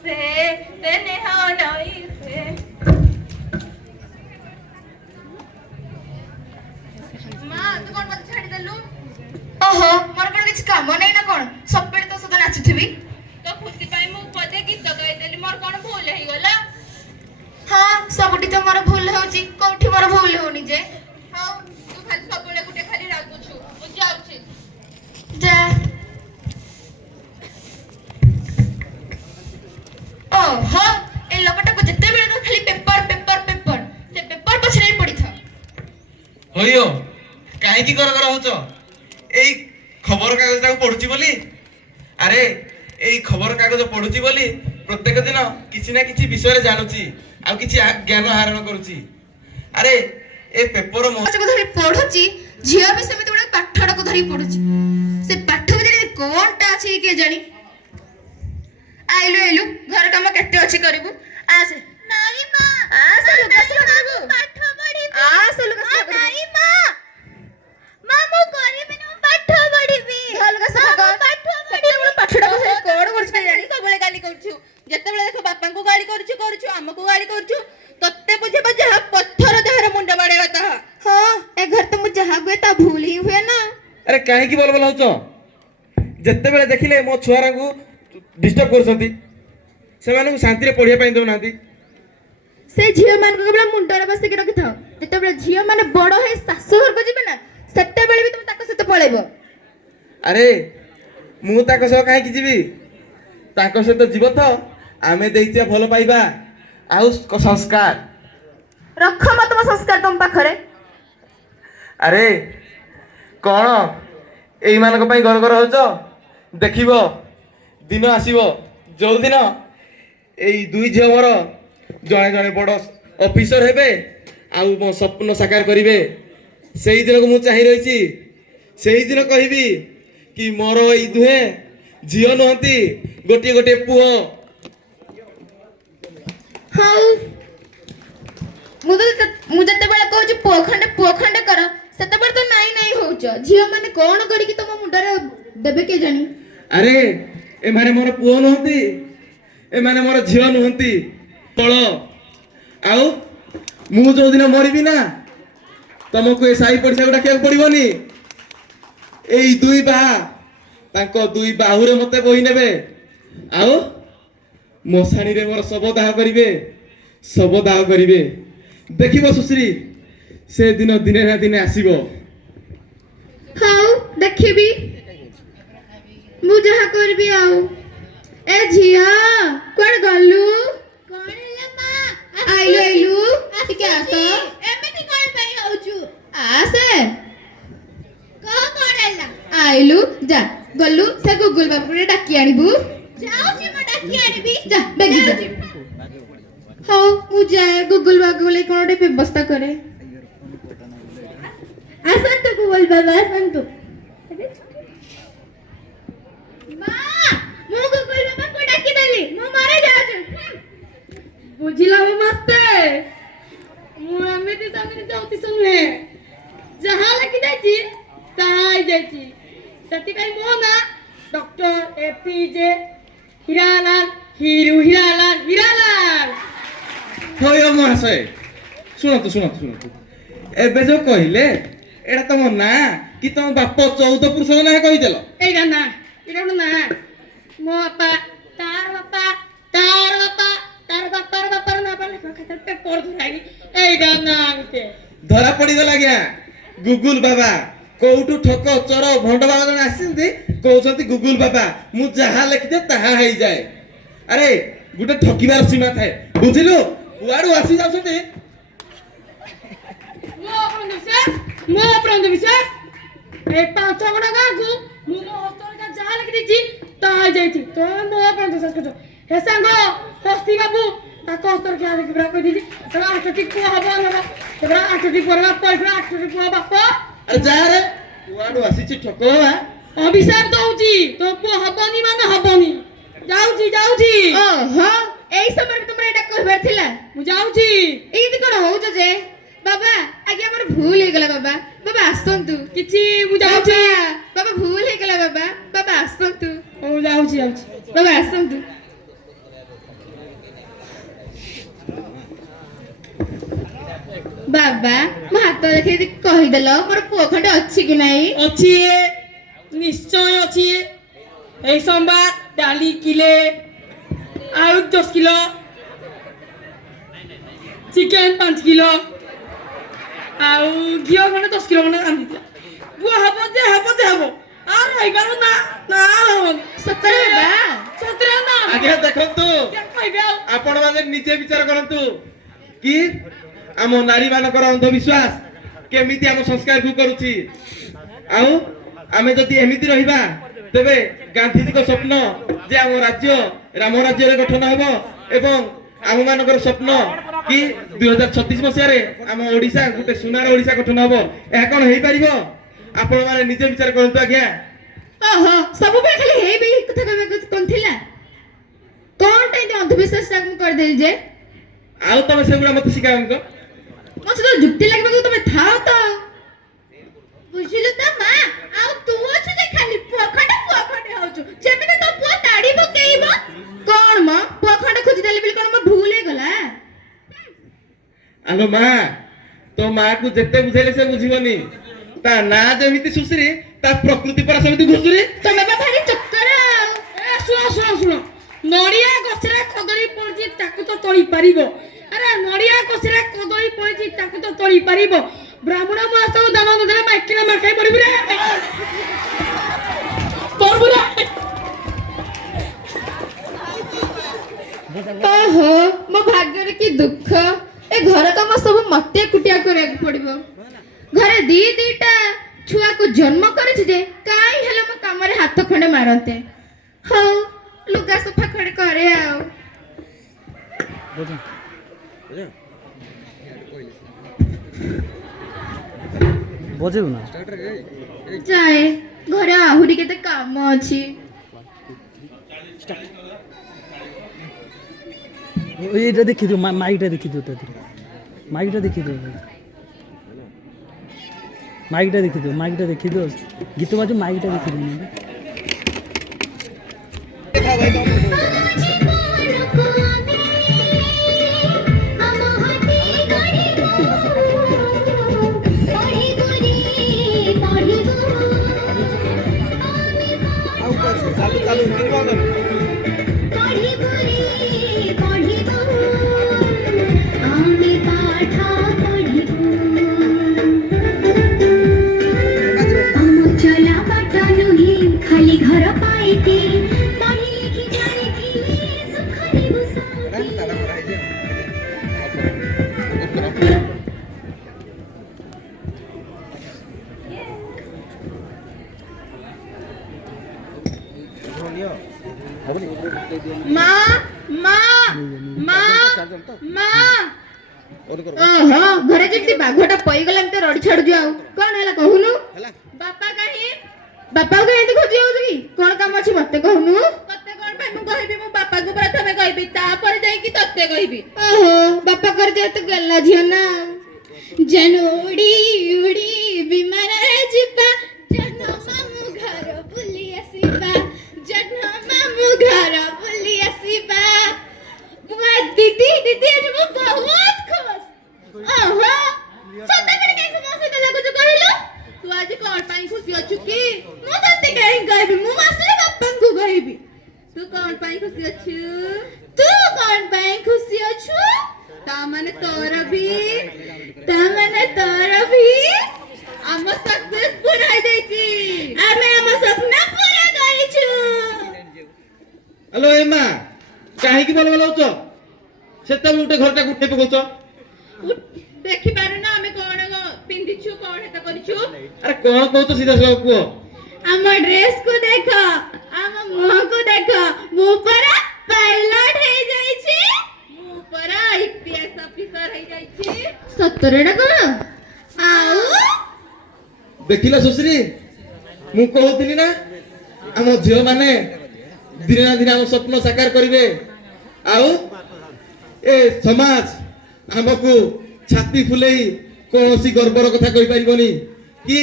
से तेने हलाई से मां तू कोन मत छाड़ी देलु ओहो मोर कोन किछ काम नै ना कोन सबबेले तो सदा नाचुथिबी तो खुशी पाई मु पदे गीत गाई देली मोर कोन भूल हेई गला हां सबटी तो मोर भूल होउची कोठी मोर भूल होनी जे हां तू खाली सबले गुटे खाली रागुछु मु जाउची जा ओहो ए लोकटा को जत्ते बेले तो खाली पेपर पेपर पेपर से पेपर पछरे पड़ी था होइयो काहे की कर होचो एई खबर कागज ताको पढुची बोली अरे एई खबर कागज पढुची बोली प्रत्येक दिन किछि ना किछि विषय रे जानुची आ किछि ज्ञान आहरण करूची अरे ए पेपर मो को धरी पढुची झिया भी समिति उडा पाठडा को धरी पढुची से पाठ भितर कोनटा अछि के जानी आइलु घर काम केते अछि करबू आसे नाही मां आसे लुकास करबू पाठ पढी आसे लुकास करबू नाही मां मां मु करबी न पाठ पढीबी लुकास कर पाठ सत्ते बळ पाठडा को धरी कोन करछ के जानी सबले गाली करछु जत्ते बेले देखो बापा को गाली करछु हमको गाली करछु तत्ते बुझे बजे पत्थर देहर मुंडा बाड़ेगा ता हां ए घर तो मु जहा गए ता भूल ही हुए ना अरे काहे की बोल होचो जत्ते बेले देखिले मो छुआरा को डिस्टर्ब करसंती से माने शांति रे पढिया पई दउ नांती से झियो मान को केवल मुंडरे बस के रखि थाओ जते बेले झियो माने बड़ है सासु घर को जिबे ना सत्ते बेले भी तुम ताको सते पळेबो अरे मु ताको सह काहे की जीवी ताको से तो जीव तो आमे देइतिया भलो पाइबा आउ संस्कार रख मत म संस्कार तुम पाखरे अरे कौन एई मानक पई घर घर होचो देखिबो दिन आसीबो जो दिन एई दुई झियो मोर जणे जणे बड़ ऑफिसर हेबे आउ मो स्वप्न साकार करिवे सेई दिन को मु चाहि रहिछि सेई दिन कहिबी कि मोर एई दुहे झियो नहंती गोटे गोटे पुओ हाउ मु जते बेले कहू पुओ खंडे कर सते बेले तो नाई नाई होउछ झियो माने कोन करी कि तुम मुंडरे देबे के जानी अरे ए माने मोर पुओ नहंती ए माने मोर झियो नहंती तळ आउ मु जो दिन मरिबी ना तुमको ए साई पड़िसा गुडा के पड़िबनी एई दुई बा तांको दुई बाहुरे मते बही नेबे आउ मोसाणी रे मोर सब दाह करिवे देखिबो सुश्री से दिन दिने ना दिने आसीबो हाउ देखिबी मु जहा करबी आउ ए झिया कोन गलु कोन ले मां आइलु ठीक है तो एमेती कोन पई होउछु आसे कोन एला आइलु जा गलु से गूगल बाबू रे डाकी आनिबू जाउची म डाकी आनिबी जा बेगी जा हाउ मु जाए गूगल बाबू ले कोन व्यवस्था करे आसंतु गूगल बाबा आसंतु मां मु गूगल बाबा को डाकी देली मु मारे जाउछु बुझिला मस्ते मु एमिति संगे जाउती संगे जहां लगी जाची ताई जाची सती भाई मो ना डॉक्टर एपीजे हीरालाल होय महाशय सुनतु एबे जो कहिले एडा तम ना कि तम बाप 14 पुरुष ना कहि देलो एइडा ना एइडा ना मो बापा तार बापार ना पाले खाता पेपर धराई एइडा ना के धरा पड़ी गला गया गूगल बाबा कोउटू ठक चोर भंड बाबा जने आसिंती कहउछंती गूगल बाबा मु जहा लिखि दे ताहा हेई जाए अरे गुटे ठकीबार सीमा थाए बुझिलु कुआडू आसी जाउछंती मो अपरांध विशेष ए पांच गणा गागु मु मो हस्तर का जहा लगी दिजी ता जाईती तो मो अपरांध विशेष करतो हे संग हस्ती बाबू ताको हस्तर क्या लगी बरा कहि दिजी तबा आठटी को हबो न तबा आठटी परवा पैसा आठटी को बाप अरे जा रे कुआडू आसी ठको अभिशाप दउची तो को हबनी माने हबनी जाउची ओहो एई समय में तुमरे एटा कहबार थिला मु जाउची एइति कोन होउछ जे बाबा आगे हमर भूल हे गेला बाबा आसंतु किछि मु जाउची बाबा भूल हे गेला बाबा आसंतु ओ जाउची बाबा आसंतु ବାବା ମୋ ହାତ ଦେଖେଇ କହିଦେଲ ମୋର ପୁଅ ଖଣ୍ଡେ ଅଛି କି ନାହିଁ? ଅଛି, ନିଶ୍ଚୟ ଅଛି। এই সোমবার ডালি কিলে, আলু 10 কিলো, চিকেন 5 কিলো, ଆଉ ଘିଅ ଖଣ୍ଡେ 10 କିଲୋ ଖଣ୍ଡେ ଆଣିଥିଲା। ପୁଅ ହବ ଯେ ଆଉ ରହିପାରୁ ନା ହବନି। ସତରେ ବାବା? ସତରେ ନା ଆଜ୍ଞା ଦେଖନ୍ତୁ, କହିବେ ଆଉ ଆପଣ ମାନେ ନିଜେ ବିଚାର କରନ୍ତୁ କି ଆମ ନାରୀ ମାନଙ୍କର ଅନ୍ଧବିଶ୍ୱାସ କେମିତି ଆମ ସଂସ୍କାରକୁ କରୁଛି। ଆଉ ଆମେ ଯଦି ଏମିତି ରହିବା ତେବେ ଗାନ୍ଧୀଜୀଙ୍କ ସ୍ୱପ୍ନ ଯେ ଆମ ରାଜ୍ୟ ରାମ ରାଜ୍ୟରେ ଗଠନ ହେବ ଏବଂ ଆମ ମାନଙ୍କର ସ୍ୱପ୍ନ କି 2036 ମସିହାରେ ଆମ ଓଡ଼ିଶା ଗୋଟେ ସୁନାର ଓଡ଼ିଶା ଗଠନ ହେବ, ଏହା କ'ଣ ହେଇପାରିବ? ଆପଣ ମାନେ ନିଜେ ବିଚାର କରନ୍ତୁ ଆଜ୍ଞା। ଓହୋ, ସବୁବେଳେ ଖାଲି ହେଇ ବି କଥା କହିବାକୁ କଣ ଥିଲା? କଣଟା ଏମିତି ଅନ୍ଧବିଶ୍ୱାସଟା ମୁଁ କରିଦେଲି ଯେ? ଆଉ ତମେ ସେଗୁଡ଼ା ମତେ ଶିଖାଅନି ତ। ମୋ ସହିତ ଯୁକ୍ତି ଲାଗିବାକୁ ତମେ ଥାଅ ତ। ବୁଝିଲୁ ତ ମା? ଆଉ ତୁ ଅଛୁ ଯେ ଖାଲି ପୁଅ ଖଣ୍ଡେ ହଉଛୁ, ଯେମିତି ତୋ ପୁଅ ତାଡ଼ି ପକେଇବ। କଣ ମ ପୁଅ ଖଣ୍ଡେ ଖୋଜିଦେଲି ବୋଲି କଣ ମୋ ଭୁଲ ହେଇଗଲା? ଆଲୋ ମା, ତୋ ମାକୁ ଯେତେ ବୁଝେଇଲେ ସେ ବୁଝିବନି। ତା ନାଁ ଯେମିତି ସୁଶ୍ରୀ, ତା ପ୍ରକୃତି ପରା ସେମିତି ଘୁଷୁରୀ। ତମେ ବା ଭାରି ଚକ୍କର। ଶୁଣ ନଡ଼ିଆ ଗଛରେ କଦଳୀ ପଡ଼ିଛି ତାକୁ ତ ତୋଳି ପାରିବ। ଆରେ ନଡ଼ିଆ ଗଛରେ କଦଳୀ ପଡ଼ିଛି ତାକୁ ତ ତୋଳି ପାରିବ। ବ୍ରାହ୍ମଣ ମାସକୁ ଦାନ ଦେଲେ ମାଇକିନା ମାକାଇ ପଡ଼ିବୁ ରେ। ଓହୋ, ମୋ ଭାଗ୍ୟରେ କି ଦୁଃଖ। ଏ ଘର କାମ ସବୁ ମତେ ଏକୁଟିଆ କରିବାକୁ ପଡିବ। ଘରେ ଦିଟା ଛୁଆକୁ ଜନ୍ମ କରିଛି ଯେ କାହିଁ ହେଲେ ମୋ କାମରେ ହାତ ଖଣ୍ଡେ ମାରନ୍ତେ। ହଉ, ଲୁଗା ସଫା ଖଣ୍ଡେ କରେ ଆଉ। ବଜେଇବୁ ନା ଯାଏ, ଘରେ ଆହୁରି କେତେ କାମ ଅଛି। ଏଇଟା ଦେଖିଦିଅ, ମାଇକଟା ଦେଖିଦିଅ, ତା ଦେହରେ ମାଇକଟା ଦେଖିଦିଅ, ମାଇକଟା ଦେଖିଦିଅ, ଗୀତ ବାଜୁ, ମାଇକଟା ଦେଖିଦିଅ। ଖାଲି ଘର ପାଇକି ମା ମା ମା ମା ଓହୋ, ଘରେ ଯେମିତି ବାଘଟା ପଇଗଲା ଏମିତି ରଡି ଛାଡୁଛୁ। ଆଉ କଣ ହେଲା କହୁନୁ? ବାପା କାହିଁ? ବାପାକୁ କାହିଁ ଏମିତି ଖୋଜି ଯାଉଛୁ କି? କଣ କାମ ଅଛି ମତେ କହୁନୁ? ତତେ କଣ ପାଇଁ ମୁଁ କହିବି? ମୁଁ ବାପାକୁ ପ୍ରଥମେ କହିବି, ତାପରେ ଯାଇକି ତତେ କହିବି। ଓହୋ, ବାପା କରି ଯେହେତୁ ଗେଲା ଝିଅ ନା, ଯେନ ଉଡି ଉଡି ବିମାନରେ ଯିବା, ଯେନ ମାମୁଁ ଘର ବୁଲି ଆସିବା, ଯେନ ମାମୁଁ ଘର ବୁଲି ଆସିବା। ଦିଦି ଏଠି ମୁଁ ବହୁତ ଖୁସି। ଓହୋ, ସଦାବେଳେ କାହିଁକି ମୋ ସହିତ ଲାଗୁଛୁ କହିଲୁ? ତୁ ଆଜି କଣ ପାଇଁ ଖୁସି ଅଛୁ କି? ମୁଁ ତତେ କାହିଁ କହିବି? ମୁଁ ଆସିଲେ ବାପାଙ୍କୁ କହିବି। ତୁ କଣ ପାଇଁ ଖୁସି ଅଛୁ? ତୁ କଣ ପାଇଁ ଖୁସି ଅଛୁ? ତା ମାନେ ତୋର ବି ଆମ ସକ୍ସେସ ପୁରା ହେଇଯାଇଛି। ଆମେ ଆମ ସ୍ୱପ୍ନ ପୁରା କରିଛୁ। ହ୍ୟାଲୋ ଏ ମା, କାହିଁକି ବଲ ବଲଉଛ? ସେତେବେଳେ ଗୋଟେ ଘରଟାକୁ ଉଠେଇ ପକଉଛ। ଦେଖିପାରୁ ନା ଆମେ କଣ ପିନ୍ଧିଛୁ, କଣ ହେତା କରିଛୁ? ଆରେ କଣ କହୁଛ ସିଧା ସହ କୁହ। ଆମ ଡ୍ରେସକୁ ଦେଖ, ଆମ ମୁହଁକୁ ଦେଖ, ମୁଁ ପରା ପାଇଲଟ ହେଇଯାଇଛି। ମୁଁ ପରା IPS ଅଫିସର ହେଇଯାଇଛି। ସତରେ ନା କଣ? ଆଉ ଦେଖିଲ ସୁଶ୍ରୀ, ମୁଁ କହୁଥିଲି ନା ଆମ ଝିଅ ମାନେ ଦିନେ ନା ଦିନେ ଆମ ସ୍ୱପ୍ନ ସାକାର କରିବେ। ଆଉ ଏ ସମାଜ ଆମକୁ ଛାତି ଫୁଲେଇ କୌଣସି ଗର୍ବର କଥା କହିପାରିବନି କି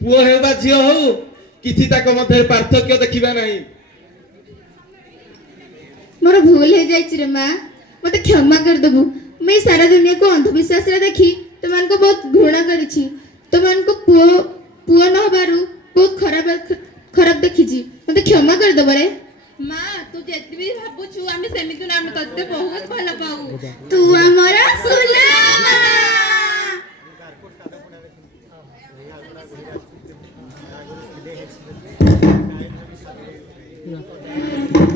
ପୁଅ ହେଉ ବା ଝିଅ ହଉ, କିଛି ତାଙ୍କ ମଧ୍ୟରେ ପାର୍ଥକ୍ୟ ଦେଖିବା ନାହିଁ। ମୋର ଭୁଲ ହେଇଯାଇଛି ରେ ମା, ମତେ କ୍ଷମା କରିଦେବୁ। ମୁଁ ଏଇ ସାରା ଦୁନିଆକୁ ଅନ୍ଧବିଶ୍ୱାସରେ ଦେଖି तुमको बहुत घृणा करिछि तुमको पुओ पुओ न हबारु बहुत खराब देखिछि मते क्षमा कर दबो रे माँ तू जेति भी भाबुछु आमे सेमिति ना आमे तते बहुत भलो पाऊ तू हमरा सुना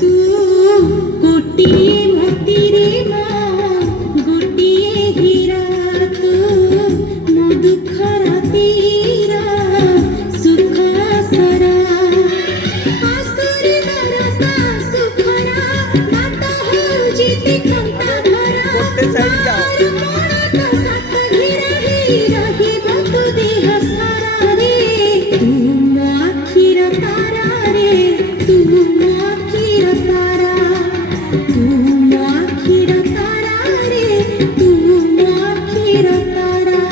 तू गोटिए मोती रे माँ गोटिए हीरा तू मो दुख रातीरा सुख सरा आसुरी बरसा सुखरा माता हो जीती कंता भरा मार मोर तो साथ हीरा ही बतु देह सारा रे तू मो आखिर तारा रे तू मो आखिर तारा तू मो आखिर तारा रे तू मो आखिर तारा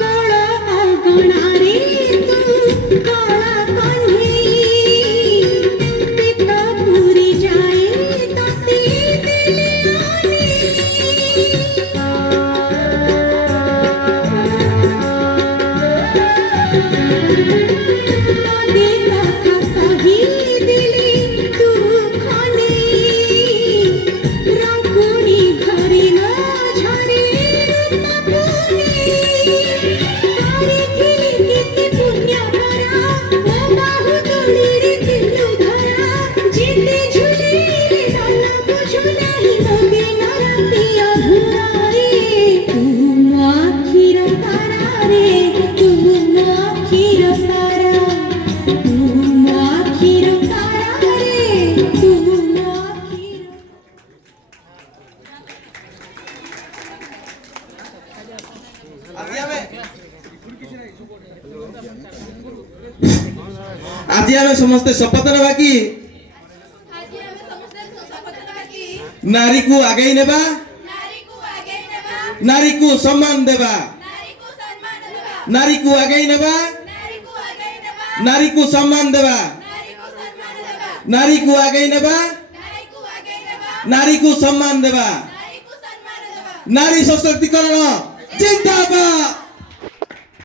काला अगणा रे तू काला कन्हई पिता पूरी जाए ताते दिल आने कथा कही दिली तू खाने रंगुनी घरे न झरे तारे खिली किते पुण्य भरा ओ बाहु जोड़ी रे दिलु धरा जीते झुले रे नाना बुझु नहीं मोगे नरती अधूरा रे तू मो आखिर तारा रे तू मो आखिर तारा तू मो आखिर तारा रे तू मो आखिर আজি আমি সমস্তে শপথ নেবা কি আজি ଆମେ ସମସ୍ତେ ଶପଥ ନେବା କି নারীକୁ ଆଗେଇ ନେବା ନାରୀକୁ ଆଗେଇ ନେବା ନାରୀକୁ ସମ୍ମାନ ଦେବା ନାରୀକୁ ସମ୍ମାନ ଦେବା ନାରୀକୁ ଆଗେଇ ନେବା ନାରୀକୁ ଆଗେଇ ନେବା ନାରୀକୁ ସମ୍ମାନ ଦେବା ନାରୀକୁ ସମ୍ମାନ ଦେବା ନାରୀକୁ ଆଗେଇ ନେବା ନାରୀକୁ ଆଗେଇ ନେବା ନାରୀକୁ ସମ୍ମାନ ଦେବା ନାରୀକୁ ସମ୍ମାନ ଦେବା ନାରୀ ସଶକ୍ତିକରଣ ଜିନ୍ଦାବାଦ